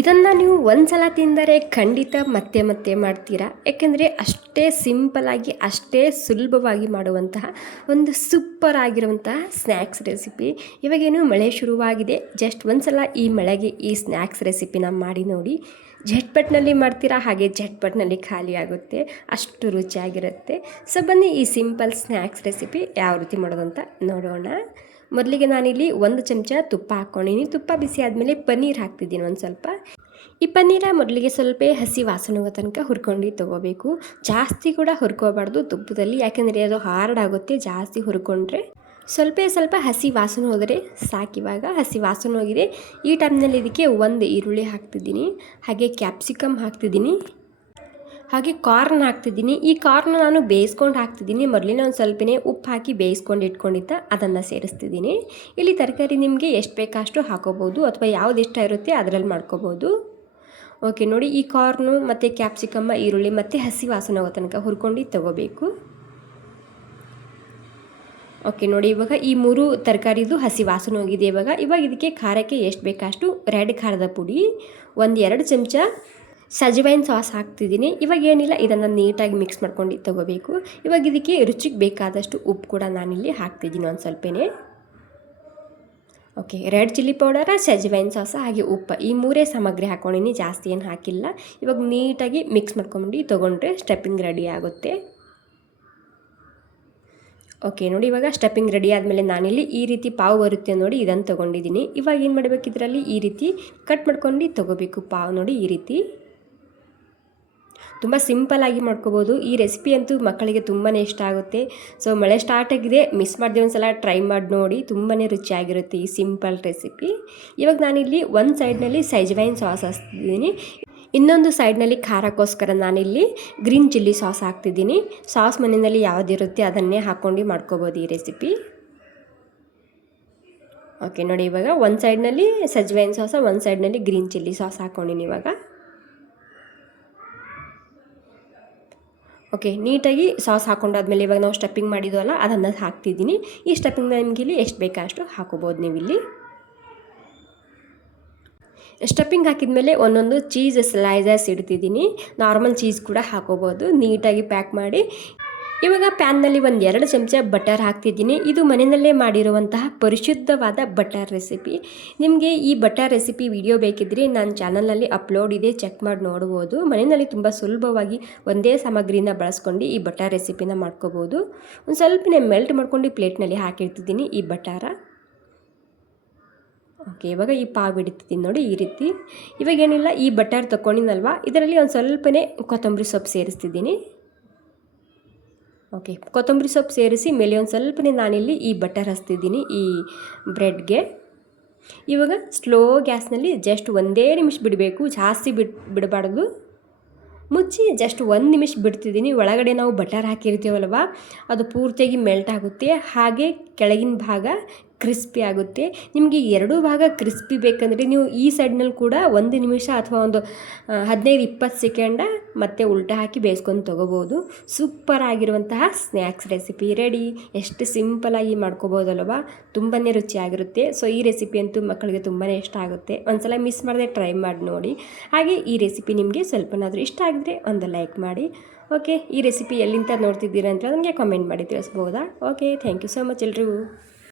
ಇದನ್ನು ನೀವು ಒಂದು ಸಲ ತಿಂದರೆ ಖಂಡಿತ ಮತ್ತೆ ಮತ್ತೆ ಮಾಡ್ತೀರಾ. ಯಾಕೆಂದರೆ ಅಷ್ಟೇ ಸಿಂಪಲ್ಲಾಗಿ ಅಷ್ಟೇ ಸುಲಭವಾಗಿ ಮಾಡುವಂತಹ ಒಂದು ಸೂಪರ್ ಆಗಿರುವಂತಹ ಸ್ನ್ಯಾಕ್ಸ್ ರೆಸಿಪಿ. ಇವಾಗೇನು ಮಳೆ ಶುರುವಾಗಿದೆ, ಜಸ್ಟ್ ಒಂದು ಸಲ ಈ ಮಳೆಗೆ ಈ ಸ್ನ್ಯಾಕ್ಸ್ ರೆಸಿಪಿನ ಮಾಡಿ ನೋಡಿ. ಝಟ್ಪಟ್ನಲ್ಲಿ ಮಾಡ್ತೀರಾ, ಹಾಗೆ ಝಟ್ಪಟ್ನಲ್ಲಿ ಖಾಲಿ ಆಗುತ್ತೆ, ಅಷ್ಟು ರುಚಿಯಾಗಿರುತ್ತೆ. ಸೊ ಬನ್ನಿ ಈ ಸಿಂಪಲ್ ಸ್ನ್ಯಾಕ್ಸ್ ರೆಸಿಪಿ ಯಾವ ರೀತಿ ಮಾಡೋದಂತ ನೋಡೋಣ. ಮೊದಲಿಗೆ ನಾನಿಲ್ಲಿ 1 ಚಮಚ ತುಪ್ಪ ಹಾಕ್ಕೊಂಡಿನಿ. ತುಪ್ಪ ಬಿಸಿ ಆದಮೇಲೆ ಪನ್ನೀರ್ ಹಾಕ್ತಿದ್ದೀನಿ ಒಂದು ಸ್ವಲ್ಪ. ಈ ಪನ್ನೀರ ಮೊದಲಿಗೆ ಸ್ವಲ್ಪ ಹಸಿ ವಾಸನೆ ಹೋಗೋ ತನಕ ಹುರ್ಕೊಂಡು ತೊಗೋಬೇಕು. ಜಾಸ್ತಿ ಕೂಡ ಹುರ್ಕೋಬಾರ್ದು ತುಪ್ಪದಲ್ಲಿ, ಯಾಕೆಂದರೆ ಅದು ಹಾರ್ಡ್ ಆಗುತ್ತೆ. ಜಾಸ್ತಿ ಹುರ್ಕೊಂಡ್ರೆ ಸ್ವಲ್ಪ ಹಸಿ ವಾಸನೆ ಹೋದರೆ ಸಾಕು. ಇವಾಗ ಹಸಿ ವಾಸನೆ ಹೋಗಿದೆ. ಈ ಟೈಮ್ನಲ್ಲಿ ಇದಕ್ಕೆ 1 ಈರುಳ್ಳಿ ಹಾಕ್ತಿದ್ದೀನಿ, ಹಾಗೆ ಕ್ಯಾಪ್ಸಿಕಮ್ ಹಾಕ್ತಿದ್ದೀನಿ, ಹಾಗೆ ಕಾರ್ನ್ ಹಾಕ್ತಿದ್ದೀನಿ. ಈ ಕಾರ್ನ ನಾನು ಬೇಯಿಸ್ಕೊಂಡು ಹಾಕ್ತಿದ್ದೀನಿ. ಮೊದಲಿನ ಒಂದು ಸ್ವಲ್ಪನೇ ಉಪ್ಪು ಹಾಕಿ ಬೇಯಿಸ್ಕೊಂಡು ಇಟ್ಕೊಂಡಿದ್ದ ಅದನ್ನು ಸೇರಿಸ್ತಿದ್ದೀನಿ. ಇಲ್ಲಿ ತರಕಾರಿ ನಿಮಗೆ ಎಷ್ಟು ಬೇಕಷ್ಟು ಹಾಕೋಬೋದು, ಅಥವಾ ಯಾವ್ದು ಇಷ್ಟ ಇರುತ್ತೆ ಅದರಲ್ಲಿ ಮಾಡ್ಕೋಬೋದು. ಓಕೆ ನೋಡಿ, ಈ ಕಾರ್ನು ಮತ್ತು ಕ್ಯಾಪ್ಸಿಕಮ್ಮ, ಈರುಳ್ಳಿ ಮತ್ತು ಹಸಿ ವಾಸನೆ ಹೋಗೋ ತನಕ ಹುರ್ಕೊಂಡು ತೊಗೋಬೇಕು. ಓಕೆ ನೋಡಿ, ಇವಾಗ ಈ 3 ತರಕಾರಿದು ಹಸಿ ವಾಸನೆ ಹೋಗಿದೆ. ಇವಾಗ ಇದಕ್ಕೆ ಖಾರಕ್ಕೆ ಎಷ್ಟು ಬೇಕಷ್ಟು ರೆಡ್ ಖಾರದ ಪುಡಿ, 1-2 ಚಮಚ ಸಜವೈನ್ ಸಾಸ್ ಹಾಕ್ತಿದ್ದೀನಿ. ಇವಾಗ ಏನಿಲ್ಲ, ಇದನ್ನು ನೀಟಾಗಿ ಮಿಕ್ಸ್ ಮಾಡ್ಕೊಂಡು ತೊಗೋಬೇಕು. ಇವಾಗ ಇದಕ್ಕೆ ರುಚಿಗೆ ಬೇಕಾದಷ್ಟು ಉಪ್ಪು ಕೂಡ ನಾನಿಲ್ಲಿ ಹಾಕ್ತಿದ್ದೀನಿ ಒಂದು ಸ್ವಲ್ಪನೇ. ಓಕೆ, ರೆಡ್ ಚಿಲ್ಲಿ ಪೌಡರ, ಸಜವೈನ್ ಸಾಸ, ಹಾಗೆ ಉಪ್ಪು, ಈ 3 ಸಾಮಗ್ರಿ ಹಾಕ್ಕೊಂಡಿನಿ, ಜಾಸ್ತಿ ಏನು ಹಾಕಿಲ್ಲ. ಇವಾಗ ನೀಟಾಗಿ ಮಿಕ್ಸ್ ಮಾಡ್ಕೊಂಡು ತೊಗೊಂಡ್ರೆ ಸ್ಟಫಿಂಗ್ ರೆಡಿ ಆಗುತ್ತೆ. ಓಕೆ ನೋಡಿ, ಇವಾಗ ಸ್ಟಫಿಂಗ್ ರೆಡಿ ಆದಮೇಲೆ ನಾನಿಲ್ಲಿ ಈ ರೀತಿ ಪಾವು ಬರುತ್ತೆ ನೋಡಿ, ಇದನ್ನು ತೊಗೊಂಡಿದ್ದೀನಿ. ಇವಾಗ ಏನು ಮಾಡಬೇಕು, ಇದರಲ್ಲಿ ಈ ರೀತಿ ಕಟ್ ಮಾಡ್ಕೊಂಡು ತೊಗೋಬೇಕು ಪಾವು ನೋಡಿ. ಈ ರೀತಿ ತುಂಬ ಸಿಂಪಲ್ಲಾಗಿ ಮಾಡ್ಕೋಬೋದು. ಈ ರೆಸಿಪಿ ಅಂತೂ ಮಕ್ಕಳಿಗೆ ತುಂಬಾ ಇಷ್ಟ ಆಗುತ್ತೆ. ಸೊ ಮಳೆ ಸ್ಟಾರ್ಟ್ ಆಗಿದೆ, ಮಿಸ್ ಮಾಡಿದೆ, ಒಂದು ಸಲ ಟ್ರೈ ಮಾಡಿ ನೋಡಿ, ತುಂಬಾ ರುಚಿಯಾಗಿರುತ್ತೆ ಈ ಸಿಂಪಲ್ ರೆಸಿಪಿ. ಇವಾಗ ನಾನಿಲ್ಲಿ ಒಂದು ಸೈಡ್ನಲ್ಲಿ ಸೈಜ್ವೈನ್ ಸಾಸ್ ಹಾಕ್ತಿದ್ದೀನಿ, ಇನ್ನೊಂದು ಸೈಡ್ನಲ್ಲಿ ಖಾರಕ್ಕೋಸ್ಕರ ನಾನಿಲ್ಲಿ ಗ್ರೀನ್ ಚಿಲ್ಲಿ ಸಾಸ್ ಹಾಕ್ತಿದ್ದೀನಿ. ಸಾಸ್ ಮನೆಯಲ್ಲಿ ಯಾವುದಿರುತ್ತೆ ಅದನ್ನೇ ಹಾಕ್ಕೊಂಡು ಮಾಡ್ಕೋಬೋದು ಈ ರೆಸಿಪಿ. ಓಕೆ ನೋಡಿ, ಇವಾಗ ಒಂದು ಸೈಡ್ನಲ್ಲಿ ಸಜ್ವೈನ್ ಸಾಸ, ಒಂದು ಸೈಡ್ನಲ್ಲಿ ಗ್ರೀನ್ ಚಿಲ್ಲಿ ಸಾಸ್ ಹಾಕ್ಕೊಂಡಿನಿ. ಇವಾಗ ಓಕೆ, ನೀಟಾಗಿ ಸಾಸ್ ಹಾಕ್ಕೊಂಡಾದ್ಮೇಲೆ ಇವಾಗ ನಾವು ಸ್ಟಫಿಂಗ್ ಮಾಡಿದ್ವಲ್ಲ ಅದನ್ನು ಹಾಕ್ತಿದ್ದೀನಿ. ಈ ಸ್ಟಫಿಂಗ್ನ ನಿಮಗೆ ಇಲ್ಲಿ ಎಷ್ಟು ಬೇಕಷ್ಟು ಹಾಕೋಬೋದು ನೀವು ಇಲ್ಲಿ. ಸ್ಟಫಿಂಗ್ ಹಾಕಿದ್ಮೇಲೆ ಒಂದೊಂದು ಚೀಸ್ ಸ್ಲೈಸಸ್ ಇಡ್ತಿದ್ದೀನಿ. ನಾರ್ಮಲ್ ಚೀಸ್ ಕೂಡ ಹಾಕೋಬೋದು. ನೀಟಾಗಿ ಪ್ಯಾಕ್ ಮಾಡಿ ಇವಾಗ ಪ್ಯಾನ್ನಲ್ಲಿ 1-2 ಚಮಚ ಬಟರ್ ಹಾಕ್ತಿದ್ದೀನಿ. ಇದು ಮನೆಯಲ್ಲೇ ಮಾಡಿರುವಂತಹ ಪರಿಶುದ್ಧವಾದ ಬಟರ್ ರೆಸಿಪಿ. ನಿಮಗೆ ಈ ಬಟರ್ ರೆಸಿಪಿ ವಿಡಿಯೋ ಬೇಕಿದ್ದರೆ ನನ್ನ ಚಾನಲ್ನಲ್ಲಿ ಅಪ್ಲೋಡ್ ಇದೆ, ಚೆಕ್ ಮಾಡಿ ನೋಡ್ಬೋದು. ಮನೆಯಲ್ಲಿ ತುಂಬ ಸುಲಭವಾಗಿ ಒಂದೇ ಸಾಮಗ್ರಿನ ಬಳಸ್ಕೊಂಡು ಈ ಬಟರ್ ರೆಸಿಪಿನ ಮಾಡ್ಕೋಬೋದು. ಒಂದು ಸ್ವಲ್ಪನೇ ಮೆಲ್ಟ್ ಮಾಡ್ಕೊಂಡು ಪ್ಲೇಟ್ನಲ್ಲಿ ಹಾಕಿರ್ತಿದ್ದೀನಿ ಈ ಬಟಾರ. ಓಕೆ, ಇವಾಗ ಈ ಪಾವು ಬಿಡ್ತಿದ್ದೀನಿ ನೋಡಿ ಈ ರೀತಿ. ಇವಾಗೇನಿಲ್ಲ, ಈ ಬಟರ್ ತೊಗೊಂಡಿನಲ್ವ, ಇದರಲ್ಲಿ ಒಂದು ಸ್ವಲ್ಪನೇ ಕೊತ್ತಂಬರಿ ಸೊಪ್ಪು ಸೇರಿಸ್ತಿದ್ದೀನಿ. ಓಕೆ, ಕೊತ್ತಂಬರಿ ಸೊಪ್ಪು ಸೇರಿಸಿ ಮೇಲೆ ಒಂದು ಸ್ವಲ್ಪನೇ ನಾನಿಲ್ಲಿ ಈ ಬಟರ್ ಹಚ್ತಿದ್ದೀನಿ ಈ ಬ್ರೆಡ್ಗೆ. ಇವಾಗ ಸ್ಲೋ ಗ್ಯಾಸ್ನಲ್ಲಿ ಜಸ್ಟ್ 1 ನಿಮಿಷ ಬಿಡಬೇಕು, ಜಾಸ್ತಿ ಬಿಡಬಾರ್ದು. ಮುಚ್ಚಿ ಜಸ್ಟ್ 1 ನಿಮಿಷ ಬಿಡ್ತಿದ್ದೀನಿ. ಒಳಗಡೆ ನಾವು ಬಟರ್ ಹಾಕಿರ್ತೀವಲ್ವ, ಅದು ಪೂರ್ತಿಯಾಗಿ ಮೆಲ್ಟ್ ಆಗುತ್ತೆ, ಹಾಗೆ ಕೆಳಗಿನ ಭಾಗ ಕ್ರಿಸ್ಪಿ ಆಗುತ್ತೆ. ನಿಮಗೆ 2 ಭಾಗ ಕ್ರಿಸ್ಪಿ ಬೇಕಂದರೆ ನೀವು ಈ ಸೈಡ್ನಲ್ಲಿ ಕೂಡ 1 ನಿಮಿಷ ಅಥವಾ ಒಂದು 15-20 ಸೆಕೆಂಡ ಮತ್ತೆ ಉಲ್ಟಾ ಹಾಕಿ ಬೇಯಿಸ್ಕೊಂಡು ತೊಗೋಬೋದು. ಸೂಪರ್ ಆಗಿರುವಂತಹ ಸ್ನ್ಯಾಕ್ಸ್ ರೆಸಿಪಿ ರೆಡಿ. ಎಷ್ಟು ಸಿಂಪಲಾಗಿ ಮಾಡ್ಕೋಬೋದಲ್ವ, ತುಂಬಾ ರುಚಿಯಾಗಿರುತ್ತೆ. ಸೊ ಈ ರೆಸಿಪಿ ಅಂತೂ ಮಕ್ಕಳಿಗೆ ತುಂಬಾ ಇಷ್ಟ ಆಗುತ್ತೆ. ಒಂದ್ಸಲ ಮಿಸ್ ಮಾಡದೆ ಟ್ರೈ ಮಾಡಿ ನೋಡಿ. ಹಾಗೆ ಈ ರೆಸಿಪಿ ನಿಮಗೆ ಸ್ವಲ್ಪನಾದರೂ ಇಷ್ಟ ಆಗಿದ್ರೆ ಒಂದು ಲೈಕ್ ಮಾಡಿ. ಓಕೆ, ಈ ರೆಸಿಪಿ ಎಲ್ಲಿಂದ ನೋಡ್ತಿದ್ದೀರಾ ಅಂತ ನನಗೆ ಕಾಮೆಂಟ್ ಮಾಡಿ ತಿಳಿಸ್ಬೋದಾ. Okay, thank you so much ಎಲ್ರಿಗೂ.